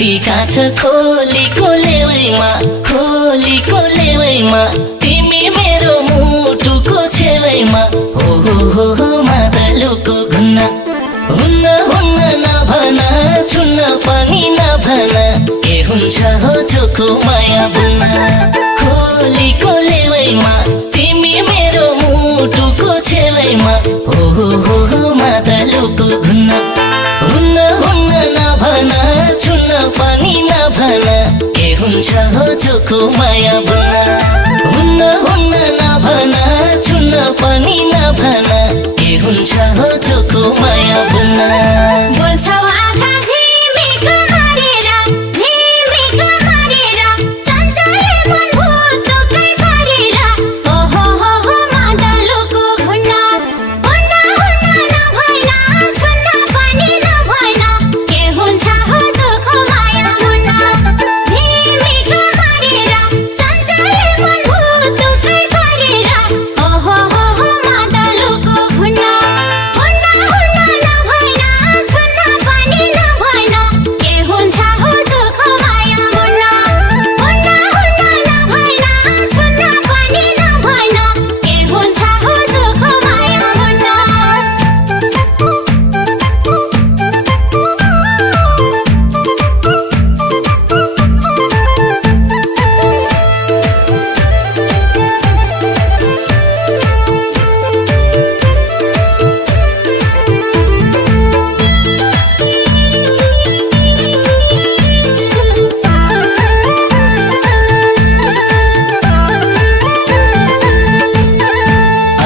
काछ खोलीको लेवैमा तिमी मेरो मुटुको छेवैमा हो मादलुको घुन्न हुन्न हुन्न नभन छुन्न पनि नभन के हुन्छ हो चोखो माया बुन्न खोलीको लेवैमा तिमी मेरो मुटुको छेवैमा हो मादलुको घुन्न हुन्न हुन्न नभन छुन्न पनि नभन के हुन्छ हो चोखो माया बुन्न हुन्न हुन्न नभन छुन्न पनि नभन के हुन्छ हो चोखो माया बुन्न बोल्छौ आँखा झिमिक मारेर चञ्चले मन भुतुकै पारेर हो मादलुको घुन्न हुन्न हुन्न नभइन छुन्न पनि नभइन के हुन्छ हो चोखो माया बुन्न झिमिक मारेर चञ्चले मन भुतुकै पारेर हो मादलुको घुन्न हुन्न हुन्न नभइन छुन्न पनि नभइन के हुन्छ हो चोखो माया बुन्न हुन्न हुन्न नभइन छुन्न पनि नभइन के हुन्छ हो चोखो माया बुन्न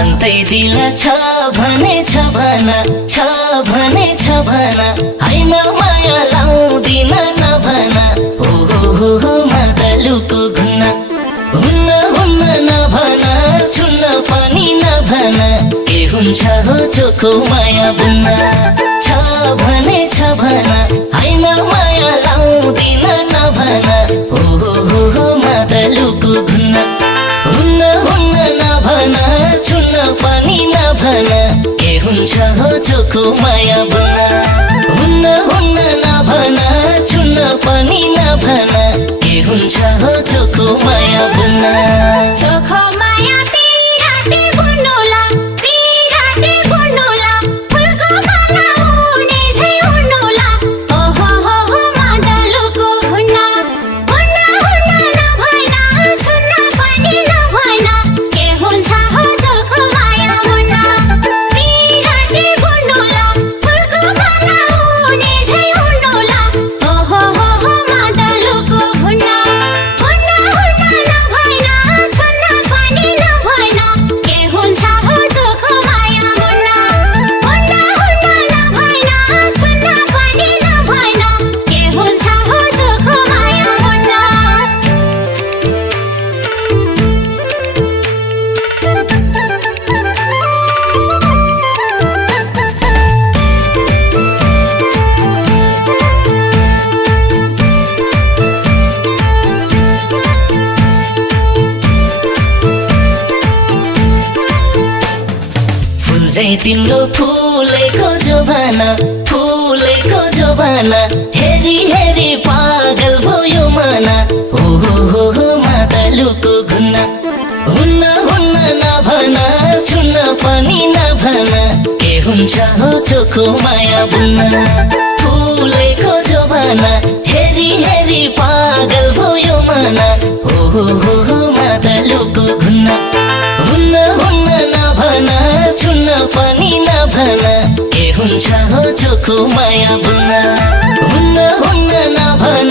अन्तै दिल छ भन हैन माया लाउँदिन नभन हो मादलुको घुन्न हुन्न हुन्न नभन छुन्न पनि नभन के हुन्छ हो चोखो माया बुन्न छ भन हैन माया लाउँदिन नभन हो मादलुको घुन्न हुन्न हुन्न नभन छुन्न पनि नभन के हुन्छ हो चोखो माया बुन्न हुन्न हुन्न नभन छुन्न पनि नभन के हुन्छ हो चोखो माया बुन्न चोखो माया पिराते बुन्नुला फुलको माला हुने झै हुन्नुला हो मादलुको घुन्न हुन्न हुन्न नभइन छुन्न पनि नभइन के हुन्छ हो चोखो माया बुन्न पिराते बुन्नुला फुलको माला हुने झै हुन्नुला हो मादलुको घुन्न हुन्न हुन्न नभइन छुन्न पनि नभइन के हुन्छ हो चोखो माया बुन्न हुन्न हुन्न नभइन छुन्न पनि नभइन के हुन्छ हो चोखो माया बुन्न फुल्झै तिम्रो फुलेको जोबाना हेरी हेरी पागल भयो मना हो मादलुको घुन्न हुन्न हुन्न नभन छुन्न पनि नभन के हुन्छ हो चोखो माया बुन्न फुलेको जोबाना हेरी हेरी पागल भयो मना हो मादलुको घुन्न हुन्न हुन्न नभन छुन्न पनि नभन के हुन्छ हो चोखो माया बुन्न हुन्न हुन्न नभन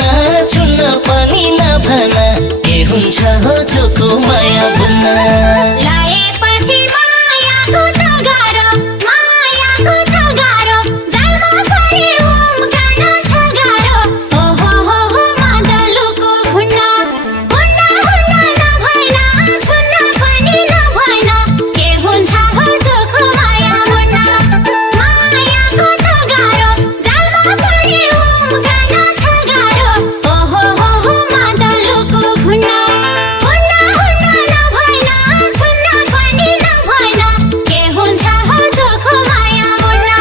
छुन्न पनि नभन के हुन्छ हो चोखो माया बुन्न लाएपछि मायाको त गाह्रो जालमा परे उम्कन छ गाह्रो हो मादलुको घुन्न हुन्न हुन्न नभइन छुन्न पनि नभइन के हुन्छ हो चोखो माया बुन्न मायाको त गाह्रो जालमा परे उम्कन छ गाह्रो हो मादलुको घुन्न हुन्न हुन्न नभइन छुन्न पनि नभइन के हुन्छ हो चोखो माया बुन्न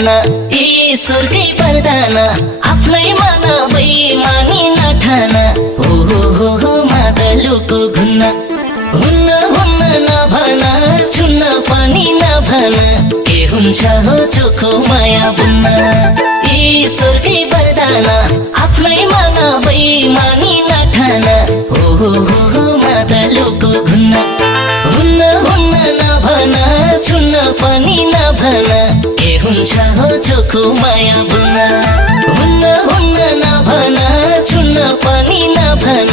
वरदान ईश्वरकै वरदान आफ्नै मन बेइमानी नठान हो मादलुको घुन्न हुन्न हुन्न नभन छुन्न पनि नभन के हुन्छ हो चोखो माया बुन्न ईश्वरकै वरदान आफ्नै मन बेइमानी नठान हो मादलुको घुन्न हुन्न हुन्न नभन छुन्न पनि नभन के हुन्छ हो चोखो माया बुन्न हुन्न हुन्न नभन छुन्न पनि नभन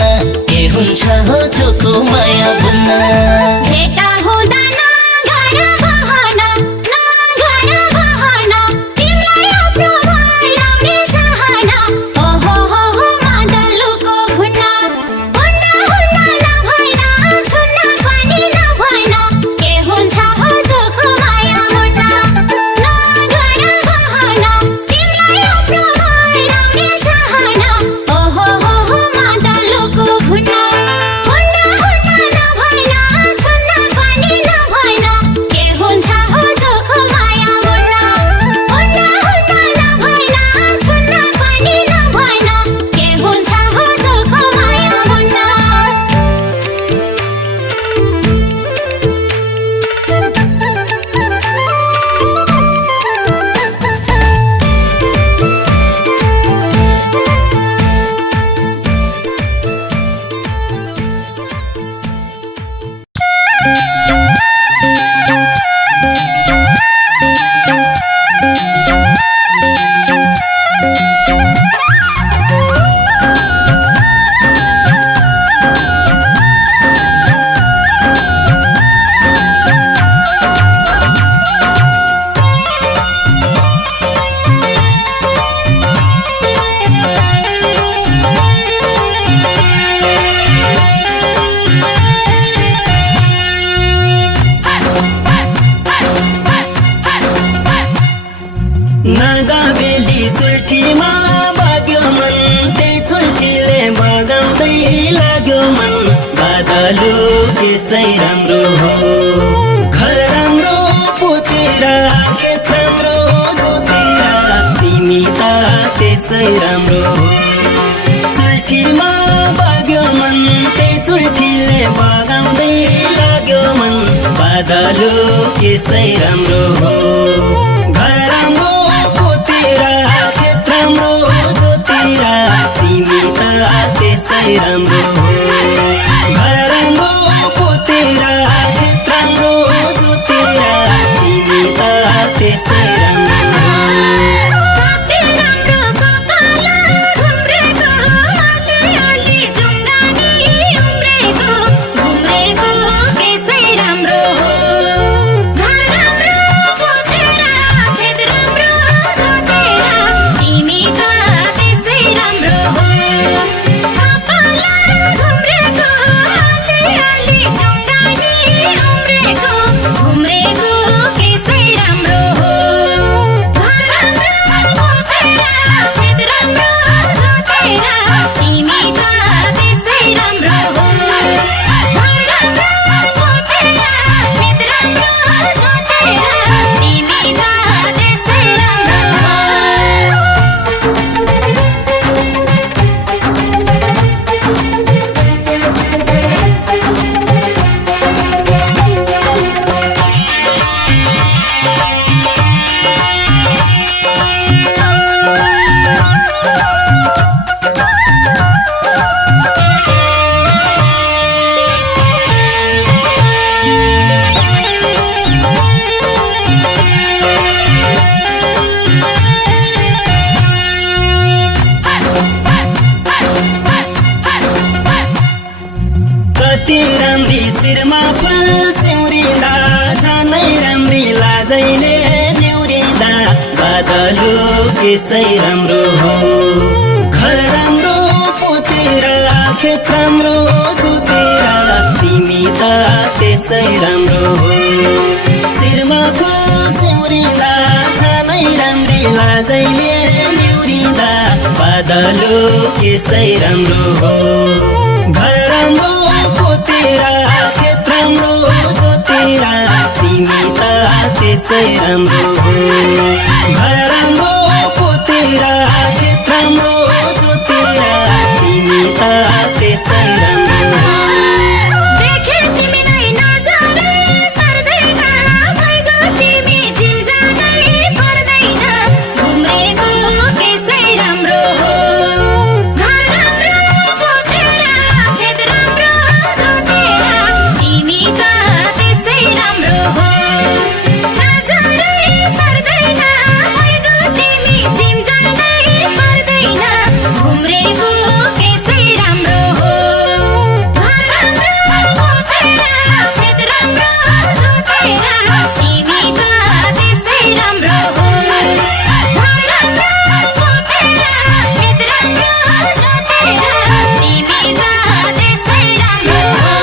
के हुन्छ हो चोखो माया बुन्न भेटा हुँदा नगर बहन तिमीलाई आफ्नो भइलाउने चाहना हो मादलुको घुन्न हुन्न हुन्न नभइन छुन्न पनि नभइन के हुन्छ हो चोखो माया बुन्न नगर बहन तिमीलाई आफ्नो भइलाउने चाहना हो मादलुको घुन्न हुन्न हुन्न नभइन छुन्न पनि नभइन के हुन्छ हो चोखो माया बुन्न हुन्न हुन्न नभइन छुन्न पनि नभइन के हुन्छ हो चोखो माया बुन्न नागाबेली चुल्ठीमा बाग्यो मन त्यही चुल्ठीले बगाउँदै लाग्यो मन बादलु त्यसै राम्रो हो घर राम्रो पोतेर खेत राम्रो जोतेर तिमी त त्यसै राम्रो हो चुल्ठीमा बाग्यो मन त्यही चुल्ठीले बगाउँदै लाग्यो मन बादलु त्यसै राम्रो हो घर राम्रो खेत राम्रो जोतेर तिमी त त्यसै राम्रो हो घर राम्रो पोतेर खेत राम्रो जोतेर तिमी त त्यसै राम्रो हो कति राम्रो कपाल घुम्रेको अलिअलि जुङ्गानी घुम्रेको त्यसै राम्रो हो घर राम्रो पोतेर खेत राम्रो जोतेर तिमी त त्यसै राम्रो हो कपाल घुम्रेको अलिअलि जुङ्गानी घुम्रेको त्यसै राम्रो हो घर राम्रो पोतेर खेत राम्रो जोतेर तिमी त त्यसै राम्रो हो घर राम्रो पोतेर खेत राम्रो जोतेर तिमी त त्यसै राम्रो हो कति राम्री शिरमा फुल सिउरिँदा झनै राम्री लाजैले न्युरिँदा बादलु त्यसै राम्रो हो घर राम्रो पोतेर खेत राम्रो जोतेर तिमी त त्यसै राम्रो हो शिरमा फुल सिउरिँदा झनै राम्री लाजैले न्युरिँदा बादलु त्यसै राम्रो हो घर राम्रो पोतेर खेत राम्रो जोतेर तिमी त त्यसै राम्रो हो घर राम्रो पोतेर खेत राम्रो जोतेर तिमी त त्यसै राम्रो हो देखे तिमीलाई नजाने सर्दैन भइगयो तिमी जिम जानै पर्दैन घुम्रेको त्यसै राम्रो हो घर राम्रो पोतेर खेत राम्रो जोतेर तिमी त त्यसै राम्रो हो नजाने सर्दैन भइगयो तिमी जिम जानै पर्दैन घुम्रेको त्यसै राम्रो हो घर राम्रो पोतेर खेत राम्रो जोतेर तिमी त त्यसै राम्रो हो घर राम्रो पोतेर खेत राम्रो जोतेर तिमी त त्यसै राम्रो हो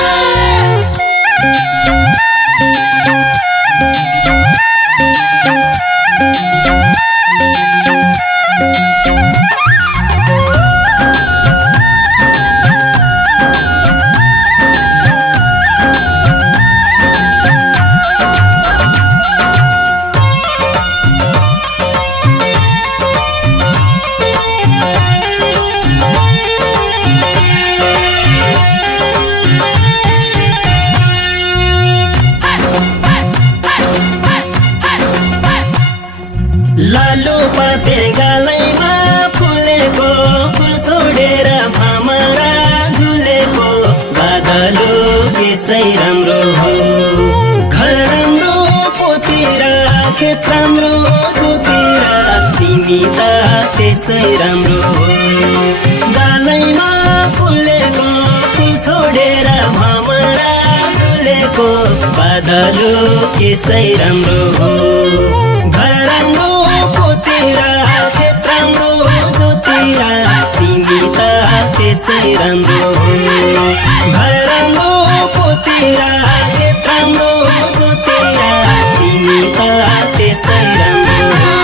लालु पाते गालैमा फुलेको फुल छोडेर भमरा झुलेको बादलो त्यसै राम्रो हो घर राम्रो पोतेर खेत राम्रो जोतेर तिमी त त्यसै राम्रो हो गालैमा फुलेको फुल छोडेर भमरा झुलेको बादलो त्यसै राम्रो हो घर राम्रो पोतेर खेत राम्रो जोतेर तिमी त त्यसै राम्रो हो घर राम्रो पोतेर खेत राम्रो जोतेर तिमी त त्यसै राम्रो हो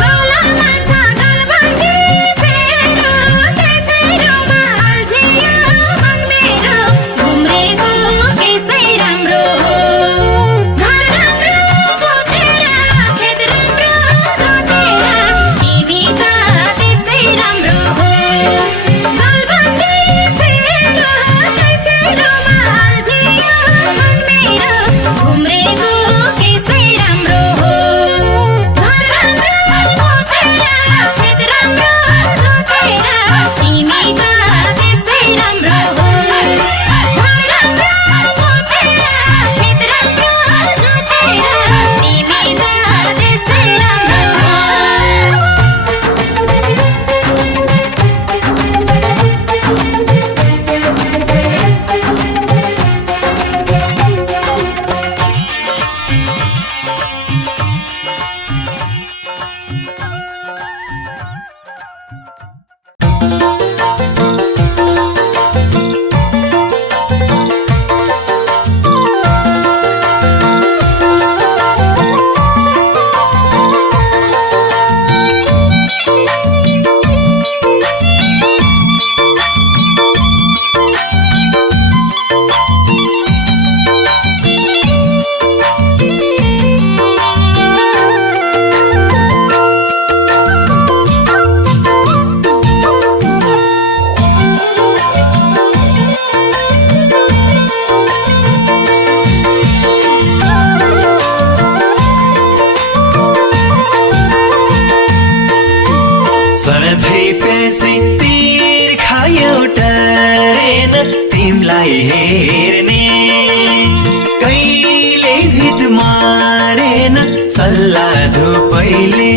गलामा छ गलबन्दी फेरो त्यही फेरोमा अल्झियो मन मेरो घुम्रेको त्यसै राम्रो हो घर राम्रो पोतेर खेत राम्रो जोतेर तिमी त त्यसै राम्रो हो गलबन्दी फेरो त्यही फेरोमा अल्झियो मन मेरो घुम्रेको त्यसै राम्रो हो घर राम्रो पोतेर खेत राम्रो जोतेर तिमी त त्यसै राम्रो हो घर राम्रो पोतेर खेत राम्रो जोतेर तिमी त त्यसै राम्रो हो सधैँ पेसी तीर खायो टरेन तिमलाई हेर्ने कहिले धित मारेन सल्लाह धुपैले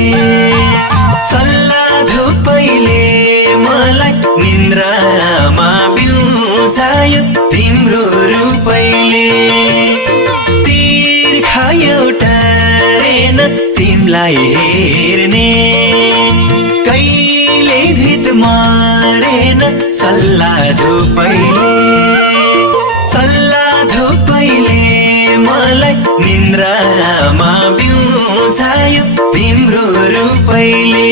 मलाई निन्द्रामा बिउसायो तिम्रो रूपैले तीर खायो टरेन तिमलाई हेर्ने कहिले धित मारेन सल्लाह धुपैले मलाई निन्द्रामा बिउसायो तिम्रो रूपैले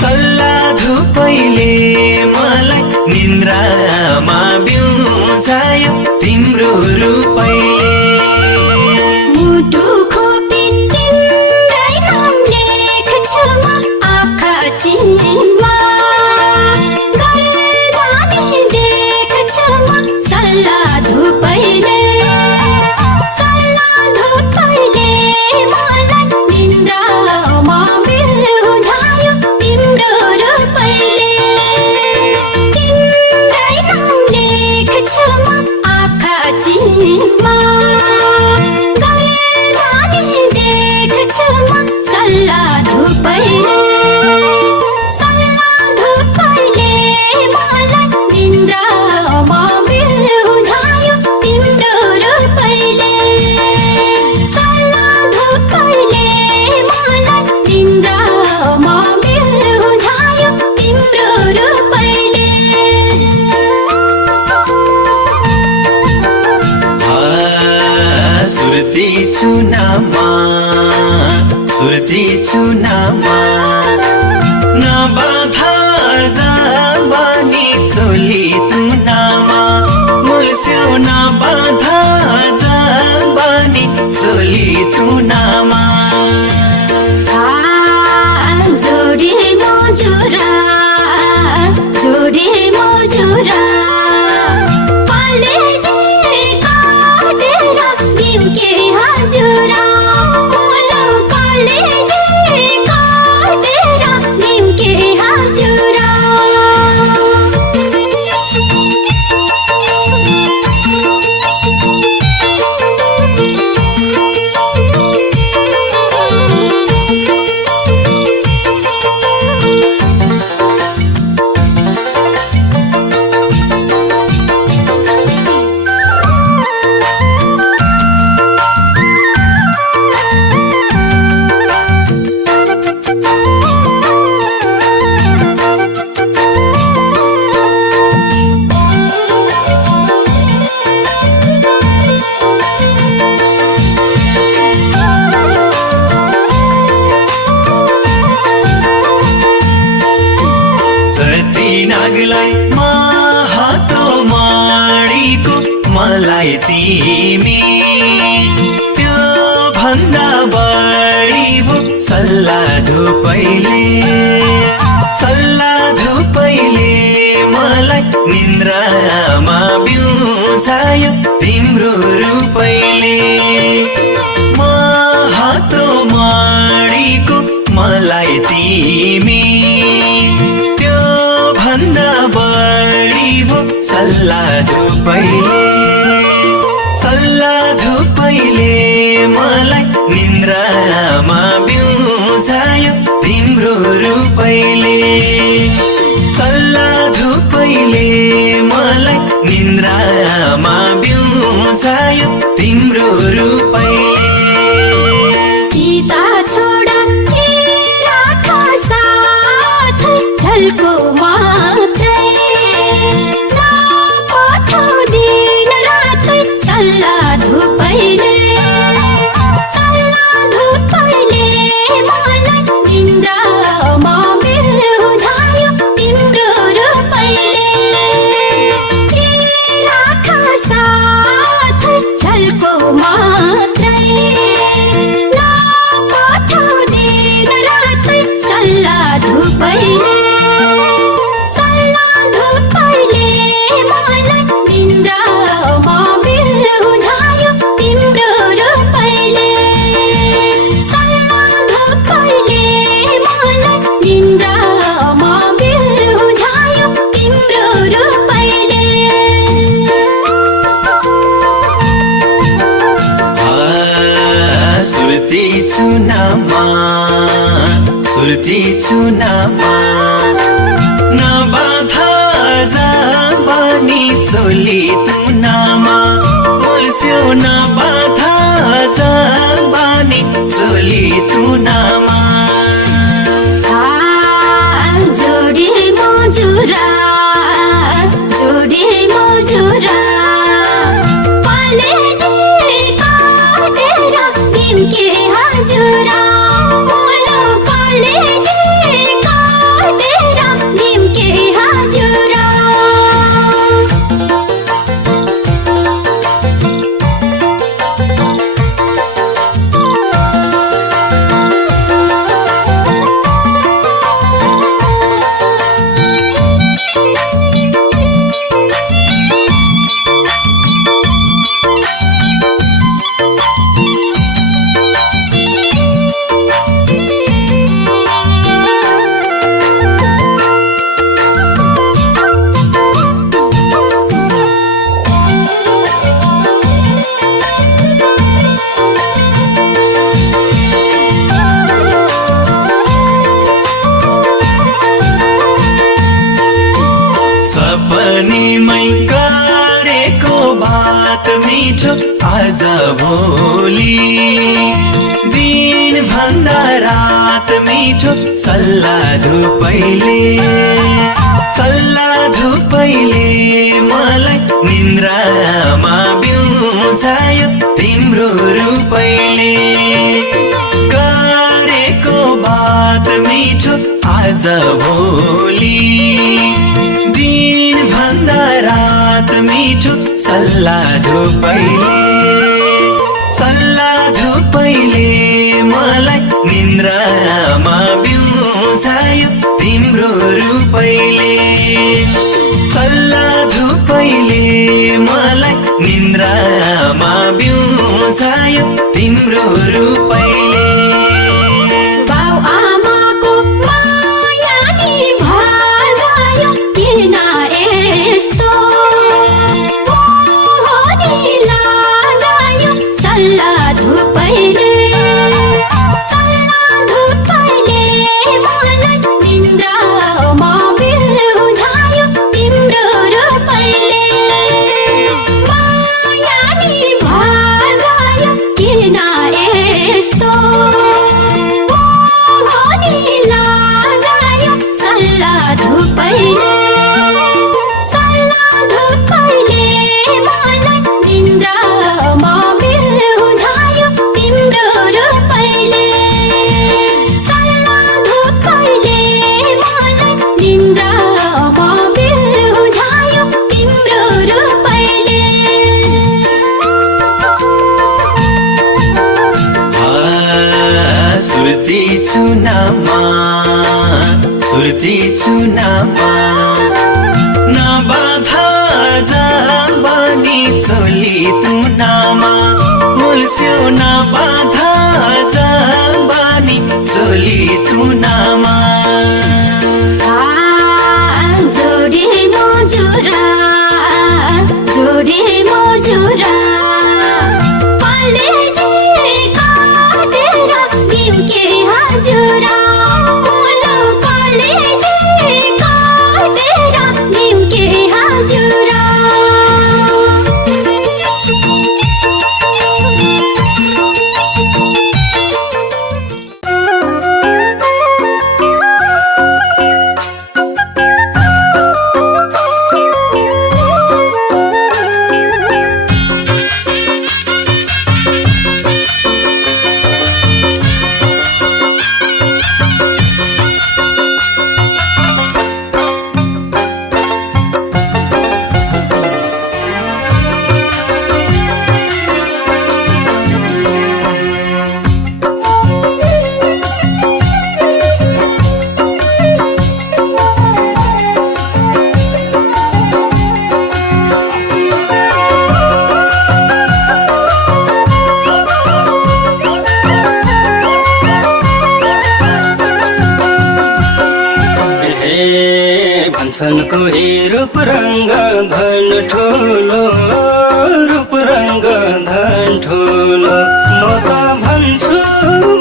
सल्लाह धुपैले मलाई निन्द्रामा बिउसायो तिम्रो रूपैले मुटु चुनामा सुर्ती चुनामा नबाधा जाबानी चोली तुनामा मुल्स्यौ नबाधा जाबानी चोली तुनामा जोडे मोजुरा कलेजे काटेर दिउके हजुरा बोलो कलेजे काटेर दिउके हजुरा नागलाई हातो माडीको मलाई तिमी त्यो भन्दा बढी भो सल्लाह धुपैले मलाई निन्द्रामा बिउजायो तिम्रो रूपैले हातो माडीको मलाई तिमी भन्दा बढी भो सल्लाह धुपैले मलाई निन्द्रामा बिउजायो तिम्रो रूपैले सल्लाह धुपैले मलाई निन्द्रामा बिउजायो तिम्रो रूपैले गीता छोडा के राख साथ झल्को मात्रै नपठाउ दिन रात सल्लाह धुपैले मलाई निन्द्रामा बिउजायो तिम्रो रूपैले के राख साथ झल्को मात्रै नपठाउ दिन रात सल्लाह धुपैले मलाई निन्द्रामा बिउजायो तिम्रो रूपैले सल्लाह धुपैले मलाई निन्द्रामा बिउजायो तिम्रो रूपैले सुर्ती चुनामा नबाधा जाबानी चोली तुनामा मुल्स्यौ नबाधा जाबानी चोली तुनामा जोडे मोजुरा कलेजे काटेर दिउके हजुरा बोलो कलेजे काटेर दिउके हजुरा सपनीमै गरेको बात मिठो आज भोलि दिन भन्दा रात मिठो सल्लाह धुपैले मलाई निन्द्रामा बिउजायो तिम्रो रूपैले गरेको बात मिठो आज भोलि दिन भन्दा रात मिठो सल्लाह धुपैले मलाई निन्द्रामा बिउजायो तिम्रो रूपैले सल्लाह धुपैले मलाई निन्द्रामा बिउजायो तिम्रो रूपैले बाउ आमाको माया नि भगायो किन यस्तो मोह नि लगायो सल्लाह धुपैले मलाई निन्द्रामा बिउजायो तिम्रो रूपैले माया नि भगायो किन यस्तो मोह नि लगायो सल्लाह धुपैले मलाई निन्द्रामा बिउजायो तिम्रो रूपैले निन्द्रामा बिउजायो तिम्रो रूपैले सुर्ती चुनामा नबाधा जाबानी चोली तुनामा मुल्स्यो नबाधा जाबानी चोली तुनामा जोडे मोजुरा कलेजी काटेर दिउँ के हजुरा बोलो कलेजी काटेर दिउँ के हजुरा भन्छन् कोही रूप रङ्ग धन ठुलो रूप रङ्ग धन ठुलो म त भन्छु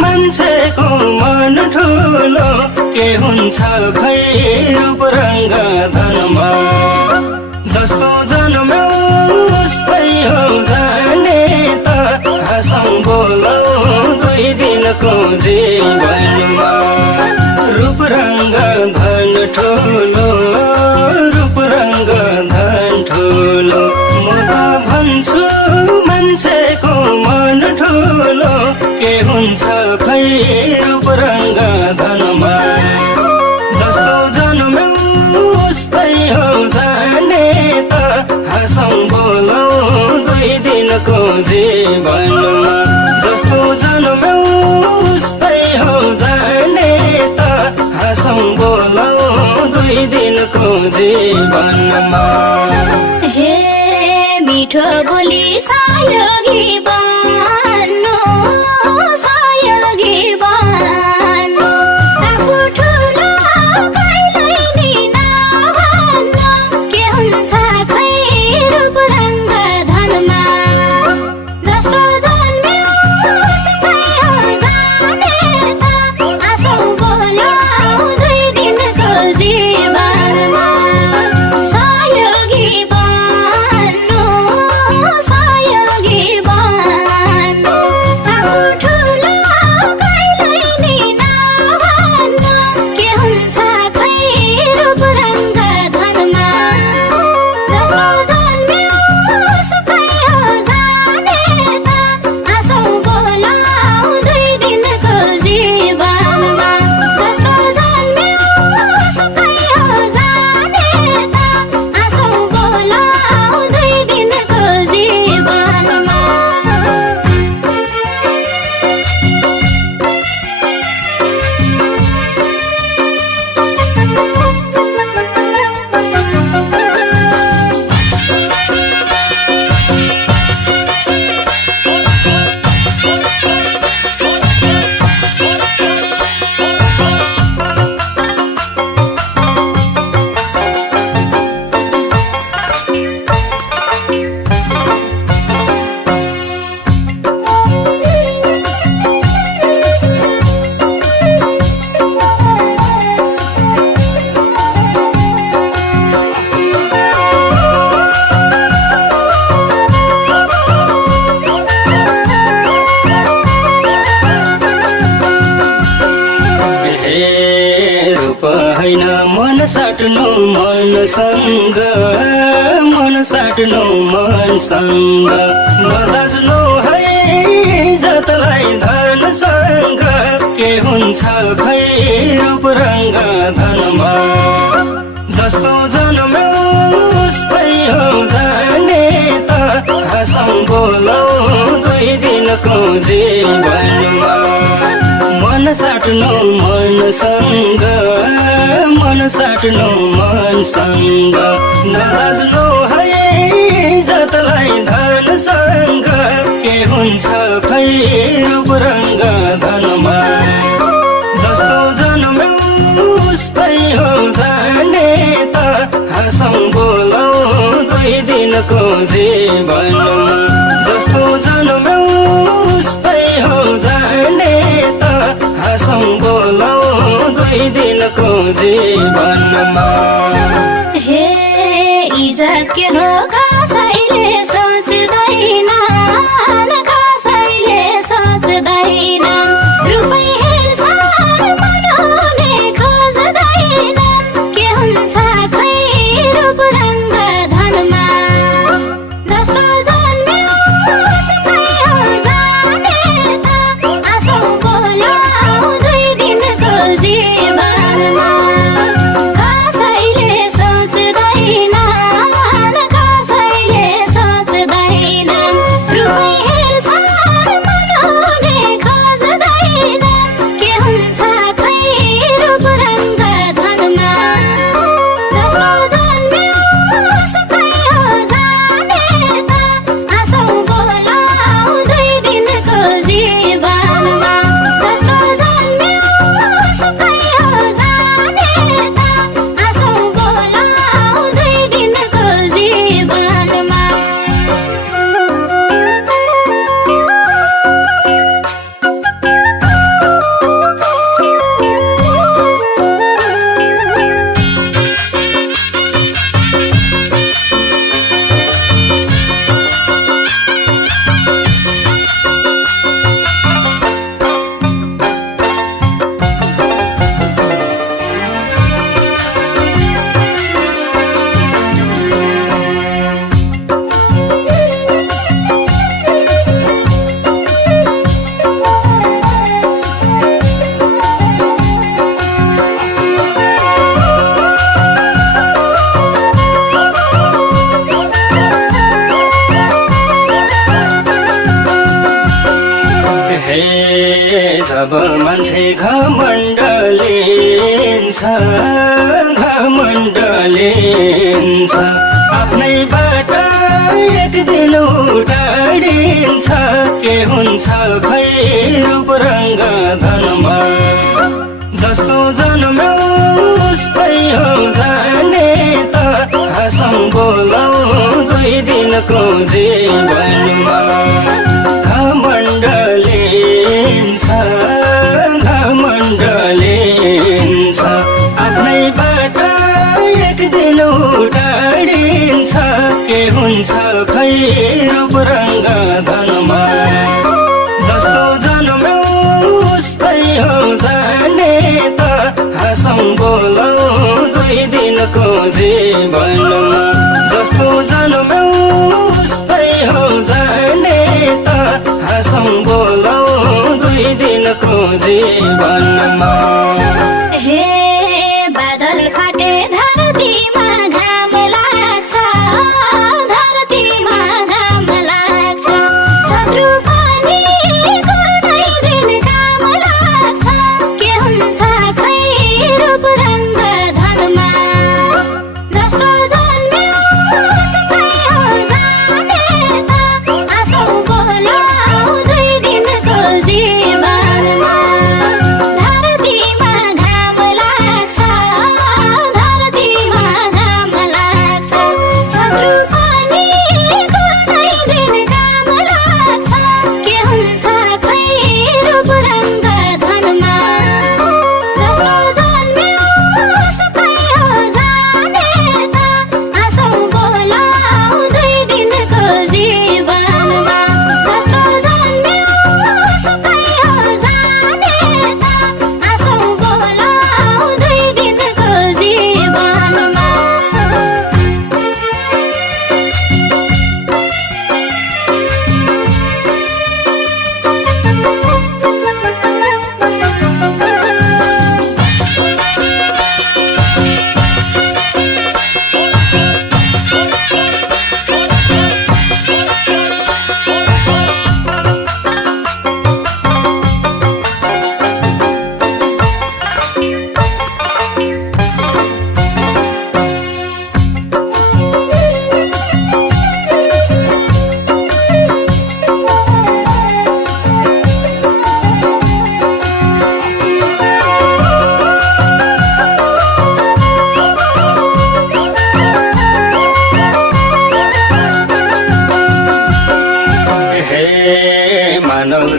मान्छेको मन ठुलो के हुन्छ खै रूप रङ्ग धनमा जस्तो जन्म्यो उस्तै हो जाने त हाँसौँ बोलौ 2 दिनको जीवनमा रूप रङ्ग धन ठुलो रूप रङ्ग धन ठुलो म त भन्छु मान्छेको मन ठुलो के हुन्छ खै रूप रङ्ग धनमा जस्तो जन्म्यो उस्तै हो जाने त हाँसौँ बोलौ 2 दिनको जीवनमा जस्तो जन्म्यो उस्तै हो जाने त हाँसौँ बोलौ 2 दिनको जीवनमा हे मिठो बोली सहयोगी बन्नु आफू ठुलो कहिल्यै नि नभन्नु के हुन्छ खै रूप रङ्ग धनमा मनसँग मन साट्नु मनसँग नदाज्नु है जतलाई धनसँग के हुन्छ खै रूप रङ्ग धनमा जस्तो जन्म्यो उस्तै हो जाने त हाँसौँ बोलौ दुई दिनको जीवनमा मन साट्नु मनसँग मन साट्नु मनसँग नदाज्नु है जतलाई धनसँग के हुन्छ खै रूप रङ्ग धनमा जस्तो जन्म्यो उस्तै हो जाने त हाँसौँ बोलौ दुई दिनको जीवनमा जस्तो जन्म्यो उस्तै हो जाने त हाँसौँ बोलौ दुई दिनको जीवनमा हे इज्जत के हो कसैले सोच्दैनन् कसैले सोच्दैनन् रुपै हेर्छन् बनाउने खोज्दैनन् के हुन्छ खै रूप रङ्ग धनमा जस्तो जन्म्यो उस्तै हो जाने त आँसौँ बोलौ दुई दिनको जीवनमा कसैले सोच्दैनन् कसैले सोच्दैनन् रुपै हेर्छन् बनाउने खोज्दैनन् के हुन्छ खै रूप रङ्ग धनमा जस्तो जन्म्यो उस्तै हो जाने त आँसौँ बोलौ दुई दिनको जीवनमा जस्तो जन्म्यो उस्तै हो जाने त आँसौँ बोलौ दुई दिनको जीवनमा हे जब मान्छे घमण्ड लिन्छ आफ्नैबाट एक दिन उटाडिन्छ के हुन्छ खै रूप रङ्ग धनमा जस्तो जन्म्यो उस्तै हो जाने त हाँसौँ बोलौ दुई दिनको जीवनमा घमण्ड लिन्छ आफ्नैबाट एक दिन उटाडिन्छ के हुन्छ खै रूप रङ्ग धनमा जस्तो जन्म्यो उस्तै हो जाने त हाँसौँ बोलौ दुई दिनको जीवनमा जस्तो जन्म्यो उस्तै हो जाने त हाँसौँ बोलौ दुई दिनको जीवनमा हे बादल फाटे धरतीमा घाम लाग्छ धरतीमा घाम लाग्छ शत्रु पनि कुनै दिन काम लाग्छ के हुन्छ खै रूप रङ्ग धनमा जस्तो जन्म्यो उस्तै हो जाने त आँसौँ बोलौ दुई दिनको जीवनमा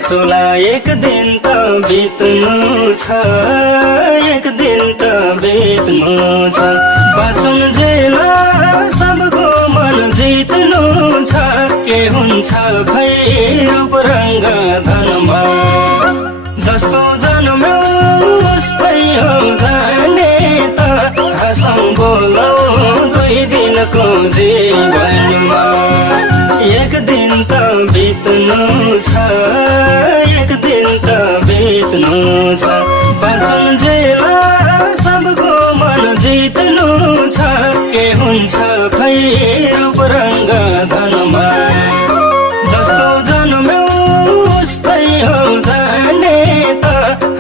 चोला एक दिन त बित्नु छ एक दिन त बित्नु छ बाँचुन जेला सबको मन जित्नु छ के हुन्छ खै रूप रङ्ग धनमा जस्तो जन्म्यो उस्तै हो जाने त हाँसौँ बोलौ दुई दिनको जीवनमा एक दिन त बित्नु छ एक दिन त बित्नु छ बाँचुन जेला सबको मन जित्नु छ के हुन्छ खै रूप रङ्ग धनमा जस्तो जन्म्यो उस्तै हो जाने त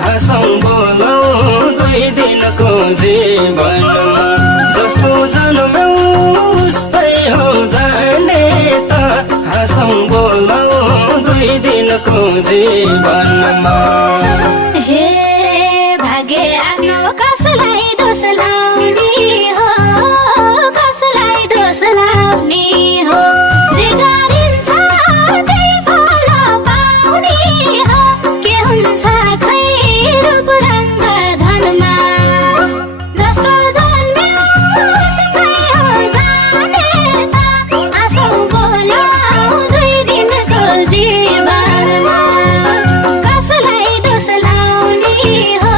हाँसौँ बोलौ दुई दिनको जीवनमा जस्तो जन्म्यो उस्तै हो जाने त हाँसौँ बोलौ दुई दिनको जीवनमा हे भागे आफ्नो कसलाई दोष लाउने हो कसलाई दोष लाउने हो जे गरिन्छ त्यही फल पाउने हो के हुन्छ खै रूप रङ्ग धनमा जस्तो जन्म्यो उस्तै हो जाने त हाँसौँ बोलौ दुई दिनको जीवनमा कसलाई दोष लाउने हो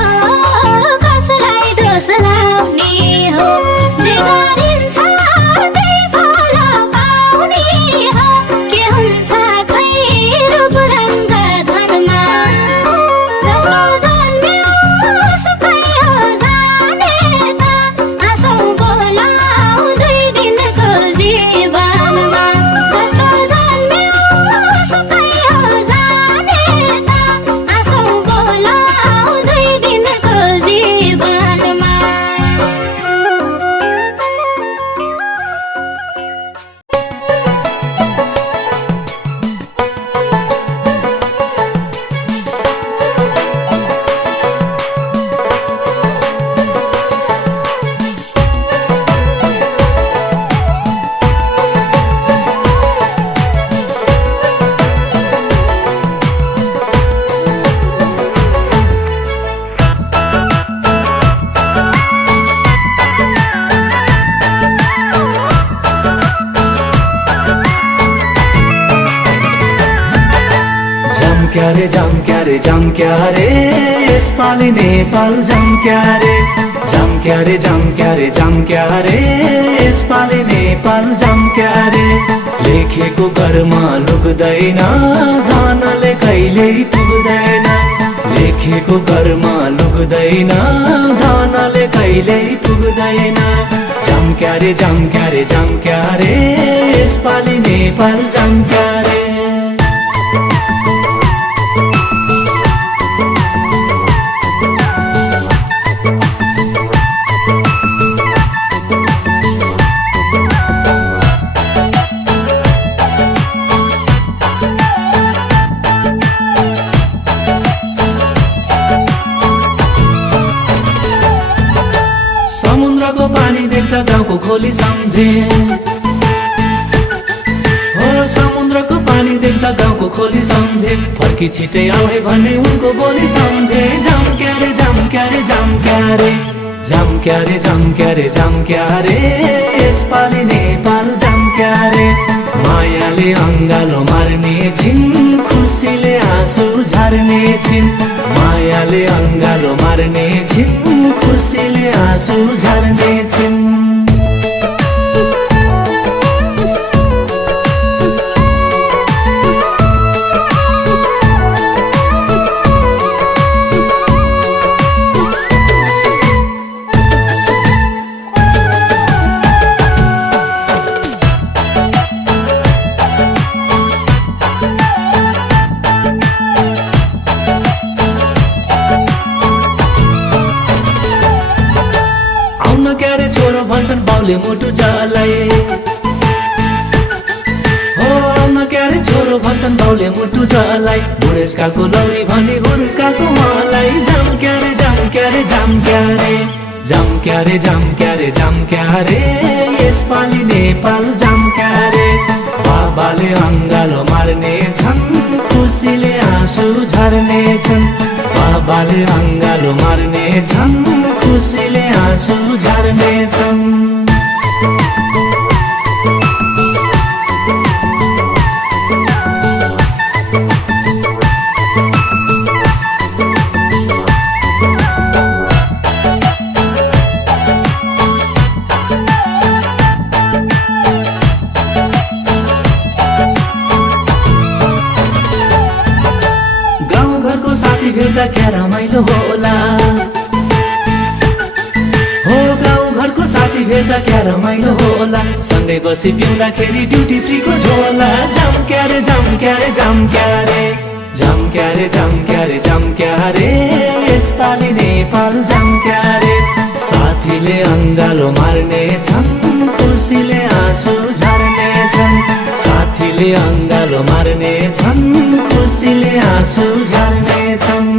कसलाई दोष लाउने हो जे गरिन्छ त्यही फल पाउने हो के हुन्छ खै रूप रङ्ग धनमा जस्तो जन्म्यो उस्तै हो जाने त हाँसौँ बोलौ दुई दिनको जीवनमा जस्तो जन्म्यो उस्तै हो जाने त हाँसौँ बोलौ दुई दिनको जीवनमा झम्क्या रे यसपालि नेपाल झम्क्या रे यसपालि नेपाल झम्क्या रे लेखेको घरमा लुक्दैन धनले कहिल्यै पुग्दैन लेखेको घरमा लुक्दैन धनले कहिल्यै पुग्दैन झम्क्या रे यसपालि नेपाल झम्क्या रे समुद्रको पानी देख्दा गाउँको खोली सम्झे हो समुद्रको पानी देख्दा गाउँको खोली सम्झे फर्की छिटै आए भन्ने उनको बोली सम्झे झम्क्या रे यसपालि नेपाल झम्क्या रे मायाले अङ्गालो मार्ने छिन् खुसीले आँसु झार्ने छिन् मायाले अङ्गालो मार्ने छिन् खुसीले आँसु झार्ने छिन् भन्छन् बाउले मुटु चलाए हो आमा क्यारे छोरो भन्छन् बाउले मुटु चलाए बुढेसकाको लौरी भनी हुर्काको मलाई झम्क्या रे यसपालि नेपाल झम्क्या रे बाबाले अङ्गालो मार्ने छन् खुसी खुसीले आँसु झर्नेछन् बाबाले अङ्गालो मार्नेछन् खुसीले आँसु झर्नेछन् साथी भेट्दा क्या रमाइलो होला हो गाउँघरको साथी भेट्दा क्या रमाइलो होला सँगै बसी पिउँदाखेरि ड्युटी फ्रीको झोला झम्क्या रे झम्क्या रे झम्क्या रे झम्क्या रे झम्क्या रे झम्क्या रे यसपालि नेपाल झम्क्या रे साथीले अङ्गालो मार्नेछन् खुसीले आँसु झर्नेछन् साथीले अङ्गालो मार्नेछन् खुसीले आँसु झर्नेछन्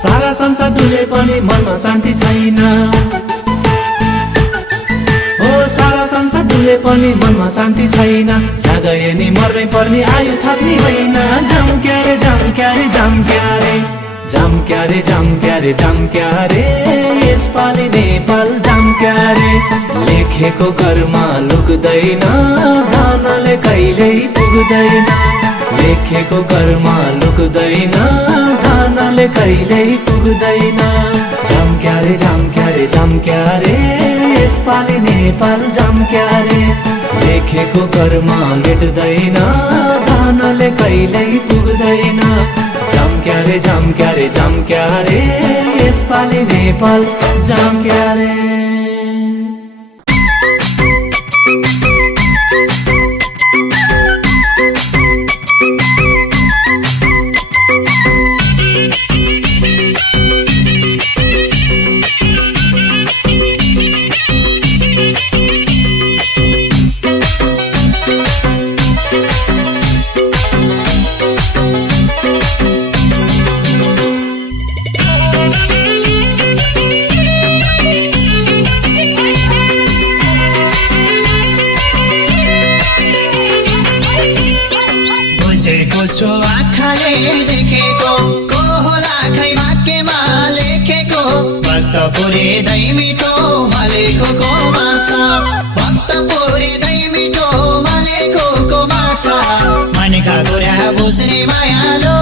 सारा संसार डुले पनि मनमा शान्ति छैन हो सारा संसार डुले पनि मनमा शान्ति छैन जागए नि मर्नै पर्ने आयु थप्ने होइन झम्क्या रे झम्क्या रे झम्क्या रे झम्क्या रे झम्क्या रे झम्क्या रे यसपालि नेपाल झम्क्या रे लेखेको कर्म लुक्दैन धनले कहिल्यै पुग्दैन लेखेको कर्म लुक्दैन धनले कहिल्यै पुग्दैन झम्क्या रे झम्क्या रे झम्क्या रे यसपालि नेपाल झम्क्या रे लेखेको कर्म लुट्दैन धनले कहिल्यै पुग्दैन झम्क्या रे झम्क्या रे झम्क्या रे यसपालि नेपाल झम्क्या रे आँखाले देखेको को होला खै वाक्यमा लेखेको भक्त पुरिँदै मिठोमा लेखेको माछा भक्त पुरिँदै मिठोमा लेखेको माछा मनका कुरा बुझ्ने मायालो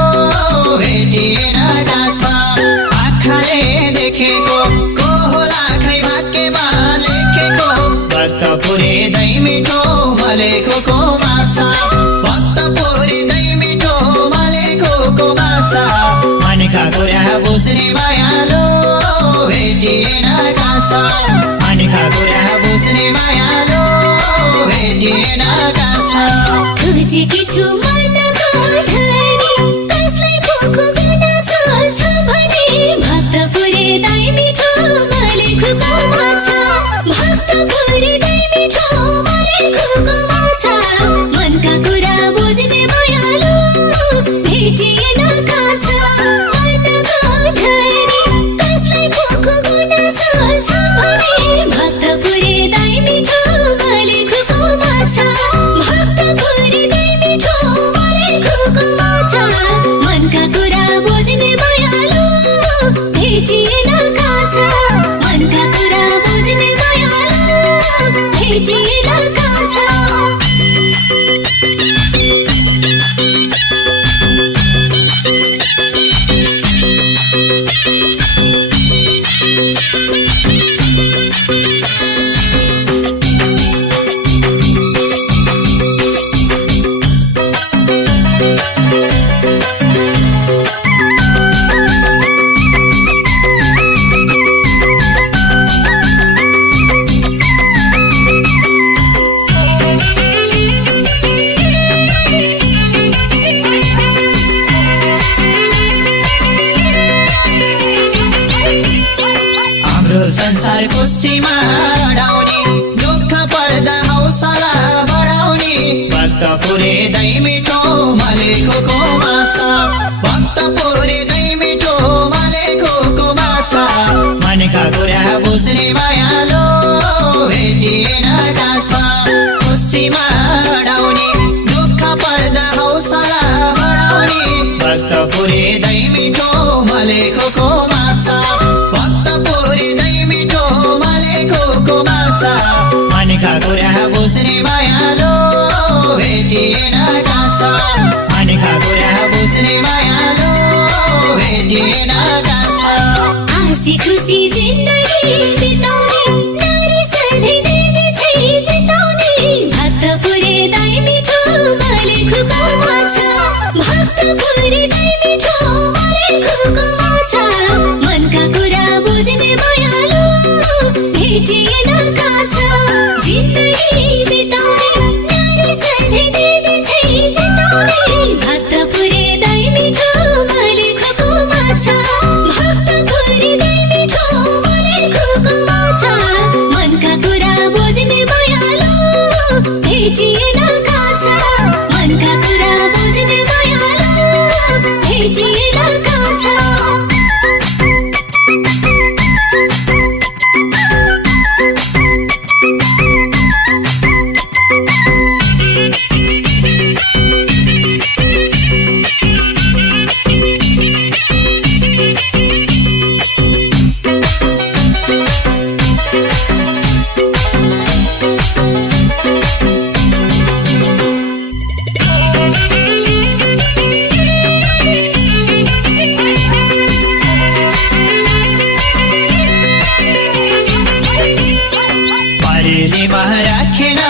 भेटिएन गाछ आँखाले देखेको को होला खै वाक्यमा लेखेको भक्त पुरिँदै मिठोमा लेखेको माछा भक्त पुरिँदै मनका कुरा बुझ्ने मायालो भेटिएन गाछ मनका कुरा बुझ्ने मायालो भेटिएन गाछ खोजेकी छु मनको धनी कसलाई पोखो गुनासो छ भने भक्त पुरिँदै मिठोमा लेखेको माछा भक्त पुरिँदै मिठोमा लेखेको माछा मनका कुरा बुझ्ने मायालो भेटिएन गाछ मनको धनी कसलाई पोखो गुनासो छ भने भक्त पुरिँदै मिठोमा लेखेको माछा भक्त पुरिँदै मिठोमा लेखेको माछा मनका कुरा बुझ्ने मायालो भेटिएन गाछ मनका कुरा बुझ्ने मायालो भेटिएन गाछ दही मिठो मलेखोको माछा भक्तपुरी दही मिठो मलेखोको माछा मनका कुरा बुझ्ने मायालो भेटिएन काछा खुसीमा अडाउने दुःख पर्दा हौसला बढाउने भक्तपुरी दही मिठो मलेखोको माछा भक्तपुरी दही मिठो मलेखोको माछा मनका कुरा बुझ्ने मायालो भेटिएन काछा मनका कुरा बुझ्ने मायालो भेटिएन काछा हाँसी खुसी जिन्दगी बिताउने नारी सधैँ देवी छै जिताउने भक्तपुरी दही मिठो मलेखोको माछा भक्तपुरी दही मिठो मलेखोको माछा मनका कुरा बुझ्ने मायालो भेटिएन काछा जिन्दगी बिताउने नारी सधैँ देवी छै जिताउने भक्तपुरी दही मिठो मलेखोको माछा भक्तपुरी दही मिठो मलेखोको माछा मनका कुरा बुझ्ने मायालो भेटिएन काछा मनका कुरा बुझ्ने मायालो भेटिएन काछा परेलीमा राखेन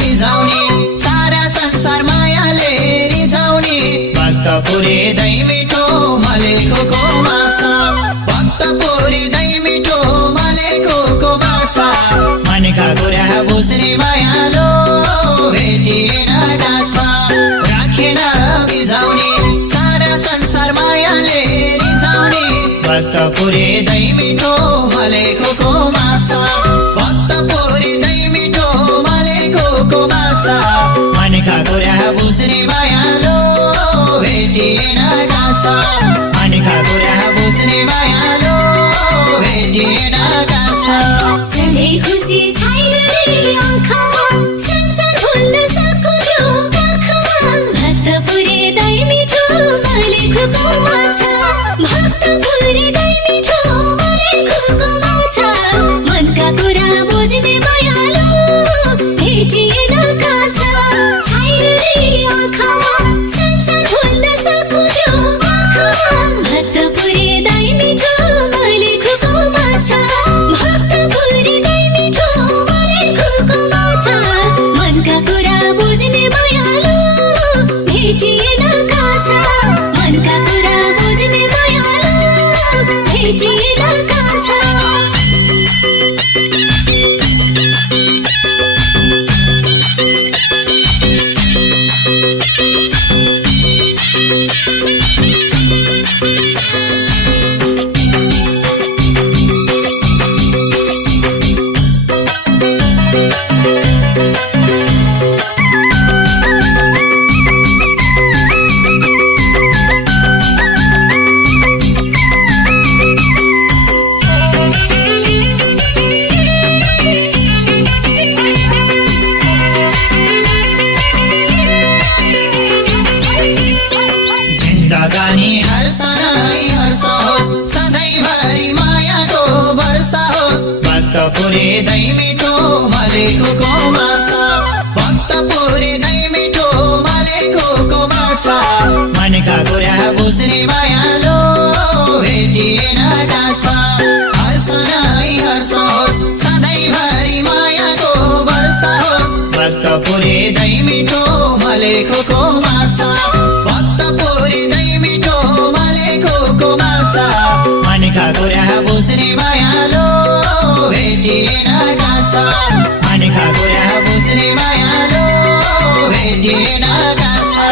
बिजाउने सारा संसार मायाले रिझाउने भक्तपुरी दही मिठो मलेखोको माछा भक्तपुरी दही मिठो मलेखोको माछा मनका कुरा बुझ्ने मायालो भेटिएन काछा राखेन बिजाउने सारा संसार मायाले रिझाउने भक्तपुरी दही मिठो मलेखोको माछा भक्तपुरी दही मिठो मलेखोको माछा मनका कुरा बुझ्ने मायालो भेटिएन काछा मनका कुरा बुझ्ने मायालो भेटिएन काछा सधैँ खुसी छैन रे आँखामा संसार भुल्न सकुरो आँखामा भक्तपुरी दही मिठो मलेखोको माछा भक्तपुरी दही मिठो मलेखोको माछा मनका कुरा बुझ्ने मायालो भेटिएन काछा छैन रे आँखामा संसार भुल्न सकुरो आँखामा भक्तपुरी दही मिठो मलेखोको माछा भक्तपुरी दही मिठो मलेखोको माछा मनका कुरा बुझ्ने मायालो भेटिएन काछा मनका कुरा बुझ्ने मायालो भेटिएन काछा जिन्दगानी हर्ष नै हर्ष होस् सधैँभरि मायाको वर्षा होस् भक्तपुरी दही मिठो मलेखोको माछा भक्तपुरी दही मिठो मलेखोको माछा मनका कुरा बुझ्ने मायालो भेटिएन काछा हर्ष नै हर्ष होस् सधैँभरि मायाको वर्षा होस् भक्तपुरी दही मिठो मलेखोको माछा भक्तपुरी दही मिठो मलेखोको माछा मनका कुरा बुझ्ने मायालो भेटिएन काछा मनका कुरा बुझ्ने मायालो भेटिएन काछा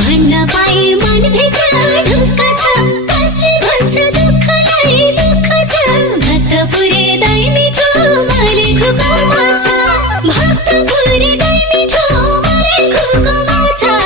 भन्न पाए मनभित्र ढुक्क छ कसले भन्छ दुःखलाई दुःख छ भक्तपुरी दही मिठो मलेखोको माछा भक्तपुरी दही मिठो मलेखोको माछा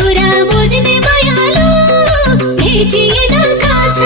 कुरा बुझ्ने मायालु भेटिएन काछ